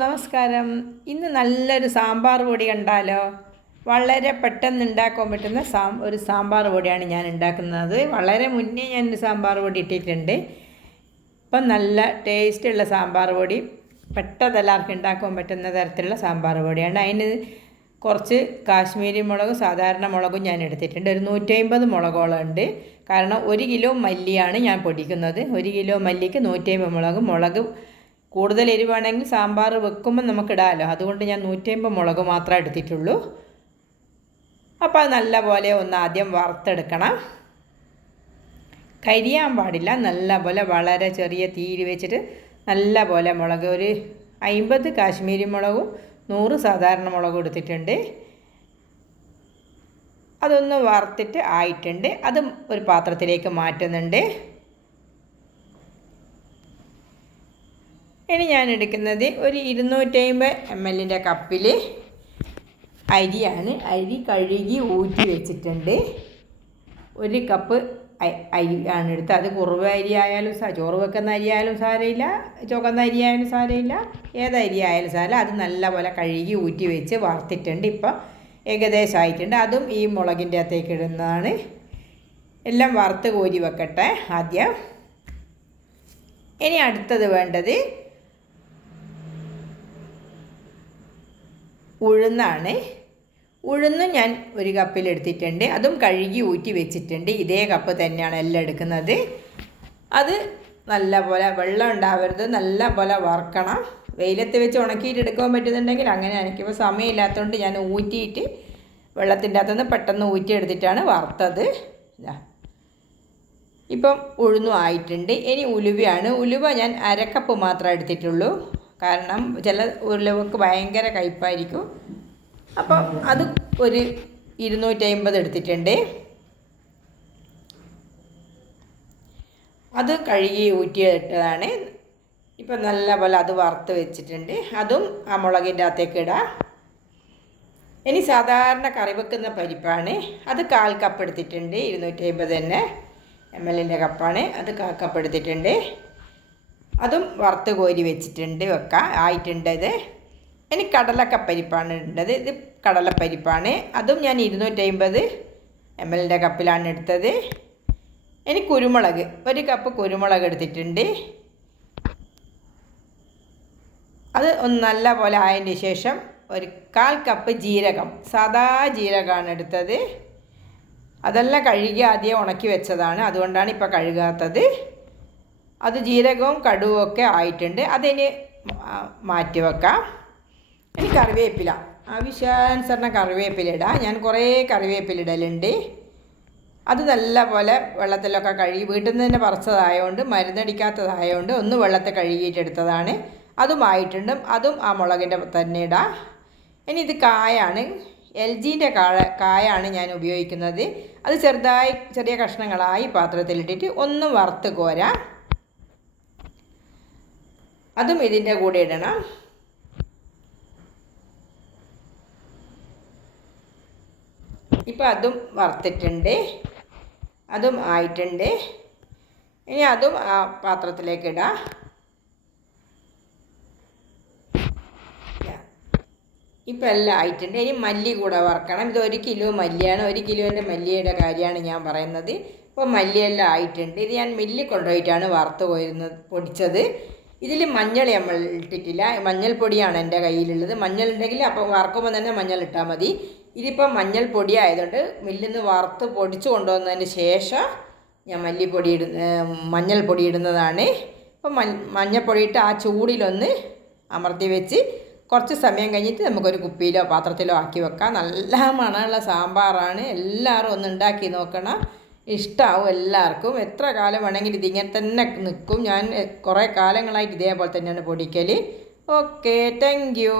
നമസ്കാരം. ഇന്ന് നല്ലൊരു സാമ്പാർ പൊടി കണ്ടാലോ? വളരെ പെട്ടെന്ന് ഉണ്ടാക്കാൻ പറ്റുന്ന ഒരു സാമ്പാർ പൊടിയാണ് ഞാൻ ഉണ്ടാക്കുന്നത്. വളരെ മുന്നേ ഞാനൊരു സാമ്പാർ പൊടി ഇട്ടിട്ടുണ്ട്. ഇപ്പം നല്ല ടേസ്റ്റുള്ള സാമ്പാർ പൊടി, പെട്ടെന്ന് എല്ലാവർക്കും ഉണ്ടാക്കാൻ പറ്റുന്ന തരത്തിലുള്ള സാമ്പാർ പൊടിയാണ്. അതിന് കുറച്ച് കാശ്മീരി മുളകും സാധാരണ മുളകും ഞാൻ എടുത്തിട്ടുണ്ട്. ഒരു 150 മുളകോളം ഉണ്ട്. കാരണം 1 കിലോ മല്ലിയാണ് ഞാൻ പൊടിക്കുന്നത്. 1 കിലോ മല്ലിക്ക് 150 മുളക് കൂടുതൽ എരിവാണെങ്കിൽ സാമ്പാർ വെക്കുമ്പോൾ നമുക്കിടാമല്ലോ. അതുകൊണ്ട് ഞാൻ 150 മുളക് മാത്രമേ എടുത്തിട്ടുള്ളൂ. അപ്പോൾ അത് നല്ല പോലെ ഒന്ന് ആദ്യം വറുത്തെടുക്കണം. കരിയാൻ പാടില്ല. നല്ല പോലെ വളരെ ചെറിയ തീയിൽ വെച്ചിട്ട് നല്ല പോലെ മുളക്, ഒരു 50 കാശ്മീരി മുളകും 100 സാധാരണ മുളകും എടുത്തിട്ടുണ്ട്. അതൊന്ന് വറുത്തിട്ട് ആയിട്ടുണ്ട്. അതും ഒരു പാത്രത്തിലേക്ക് മാറ്റുന്നുണ്ട്. ഇനി ഞാൻ എടുക്കുന്നത് ഒരു 250 ml കപ്പിൽ അരിയാണ്. അരി കഴുകി ഊറ്റി വെച്ചിട്ടുണ്ട്. 1 കപ്പ് അരി ആണ് എടുത്തത്. അത് കുറുവ അരി ആയാലും ചോറ് വെക്കുന്ന അരി ആയാലും സാരമില്ല, ചുവന്ന അരി ആയാലും സാരമില്ല, ഏത് അരി ആയാലും സാരമില്ല. അത് നല്ലപോലെ കഴുകി ഊറ്റി വെച്ച് വറുത്തിട്ടുണ്ട്. ഇപ്പോൾ ഏകദേശം ആയിട്ടുണ്ട്. അതും ഈ മുളകിൻ്റെ അകത്തേക്ക് ഇടുന്നതാണ്. എല്ലാം വറുത്ത് കോരി വെക്കട്ടെ ആദ്യം. ഇനി അടുത്തത് വേണ്ടത് ഉഴുന്നാണ്. ഉഴുന്നും ഞാൻ 1 കപ്പിൽ എടുത്തിട്ടുണ്ട്. അതും കഴുകി ഊറ്റി വെച്ചിട്ടുണ്ട്. ഇതേ കപ്പ് തന്നെയാണ് എല്ലാം എടുക്കുന്നത്. അത് നല്ല പോലെ വെള്ളം ഉണ്ടാവരുത്, നല്ല പോലെ വറുക്കണം. വെയിലത്ത് വെച്ച് ഉണക്കിയിട്ട് എടുക്കാൻ പറ്റുന്നുണ്ടെങ്കിൽ അങ്ങനെ. എനിക്കിപ്പോൾ സമയമില്ലാത്തതുകൊണ്ട് ഞാൻ ഊറ്റിയിട്ട് വെള്ളത്തിൻ്റെ അകത്തുനിന്ന് പെട്ടെന്ന് ഊറ്റി എടുത്തിട്ടാണ് വറുത്തത്. ഇപ്പം ഉഴുന്നും ആയിട്ടുണ്ട്. ഇനി ഉലുവയാണ്. ഉലുവ ഞാൻ 1/2 കപ്പ് മാത്രമേ എടുത്തിട്ടുള്ളൂ. കാരണം ചില ഉലുവക്ക് ഭയങ്കര കയ്പ്പായിരിക്കും. അപ്പം അത് ഒരു 250 എടുത്തിട്ടുണ്ട്. അത് കഴുകി ഊറ്റിയിട്ടതാണ്. ഇപ്പം നല്ല പോലെ അത് വറുത്ത് വെച്ചിട്ടുണ്ട്. അതും ആ മുളകിൻ്റെ അകത്തേക്ക് ഇടാം. ഇനി സാധാരണ കറി വെക്കുന്ന പരിപ്പാണ്. അത് 1/4 കപ്പ് എടുത്തിട്ടുണ്ട്. 250 ml കപ്പാണ്. അത് 1/4 കപ്പ് എടുത്തിട്ടുണ്ട്. അതും വറുത്ത് കോരി വെച്ചിട്ടുണ്ട്. വെക്കാം ആയിട്ടുണ്ട്. ഇത് ഇനി കടലക്കപ്പരിപ്പാണ് ഇടേണ്ടത്. ഇത് കടലപ്പരിപ്പാണ്. അതും ഞാൻ 250 ml കപ്പിലാണ് എടുത്തത്. ഇനി കുരുമുളക്, 1 കപ്പ് കുരുമുളക് എടുത്തിട്ടുണ്ട്. അത് ഒന്ന് നല്ല പോലെ ആയതിന് ശേഷം ഒരു 1/4 കപ്പ് ജീരകം, സാദാ ജീരകമാണ് എടുത്തത്. അതെല്ലാം കഴുകി ആദ്യം ഉണക്കി വെച്ചതാണ്, അതുകൊണ്ടാണ് ഇപ്പോൾ കഴുകാത്തത്. അത് ജീരകവും കടുവും ഒക്കെ ആയിട്ടുണ്ട്. അതിന് മാറ്റി വെക്കാം. ഇനി കറിവേപ്പില, ആവശ്യാനുസരണം കറിവേപ്പില ഇടാം. ഞാൻ കുറേ കറിവേപ്പില ഇടലുണ്ട്. അത് നല്ല പോലെ വെള്ളത്തിലൊക്കെ കഴുകി വീട്ടിൽ നിന്ന് തന്നെ പറിച്ചതായതുകൊണ്ട്, മരുന്നടിക്കാത്തതായതുകൊണ്ട് ഒന്ന് വെള്ളത്തിൽ കഴുകിയിട്ടെടുത്തതാണ്. അതുമായിട്ടുണ്ട്. അതും ആ മുളകിൻ്റെ തന്നെ ഇടാം. ഇനി ഇത് കായാണ്. LGൻ്റെ കായാണ് ഞാൻ ഉപയോഗിക്കുന്നത്. അത് ചെറിയ കഷ്ണങ്ങളായി പാത്രത്തിലിട്ടിട്ട് ഒന്ന് വറുത്ത് കോരാം. അതും ഇതിൻ്റെ കൂടെ ഇടണം. ഇപ്പോൾ അതും വറുത്തിട്ടുണ്ട്. അതും ആയിട്ടുണ്ട്. ഇനി അതും ആ പാത്രത്തിലേക്ക് ഇടാം. ഇപ്പോൾ എല്ലാം ആയിട്ടുണ്ട്. ഇനി മല്ലി കൂടെ വറുക്കണം. ഇത് 1 കിലോ മല്ലിയാണ്. 1 കിലോൻ്റെ മല്ലിയുടെ കാര്യമാണ് ഞാൻ പറയുന്നത്. ഇപ്പോൾ മല്ലിയെല്ലാം ആയിട്ടുണ്ട്. ഇത് ഞാൻ മില്ലിൽ കൊണ്ടുപോയിട്ടാണ് വറുത്ത് പൊടിച്ചത്. ഇതിൽ മഞ്ഞൾ നമ്മൾ ഇട്ടിട്ടില്ല. മഞ്ഞൾപ്പൊടിയാണ് എൻ്റെ കയ്യിലുള്ളത്. മഞ്ഞൾ ഉണ്ടെങ്കിൽ അപ്പോൾ വറുക്കുമ്പോൾ തന്നെ മഞ്ഞൾ ഇട്ടാൽ മതി. ഇതിപ്പോൾ മഞ്ഞൾപ്പൊടി ആയതുകൊണ്ട് മില്ലിൽ നിന്ന് വറുത്ത് പൊടിച്ച് കൊണ്ടുവന്നതിന് ശേഷം ഞാൻ മഞ്ഞൾപ്പൊടി ഇടുന്നതാണ്. അപ്പോൾ മഞ്ഞൾപ്പൊടി ഇട്ട് ആ ചൂടിലൊന്ന് അമർത്തി വെച്ച് കുറച്ച് സമയം കഴിഞ്ഞിട്ട് നമുക്കൊരു കുപ്പിയിലോ പാത്രത്തിലോ ആക്കി വെക്കാം. നല്ല മണമുള്ള സാമ്പാറാണ്. എല്ലാവരും ഒന്ന് ഉണ്ടാക്കി നോക്കണം. ഇഷ്ടമാവും എല്ലാവർക്കും. എത്ര കാലം വേണമെങ്കിൽ ഇതിങ്ങനെ തന്നെ നിൽക്കും. ഞാൻ കുറേ കാലങ്ങളായിട്ട് ഇതേപോലെ തന്നെയാണ് പൊടിക്കൽ. Okay, thank you.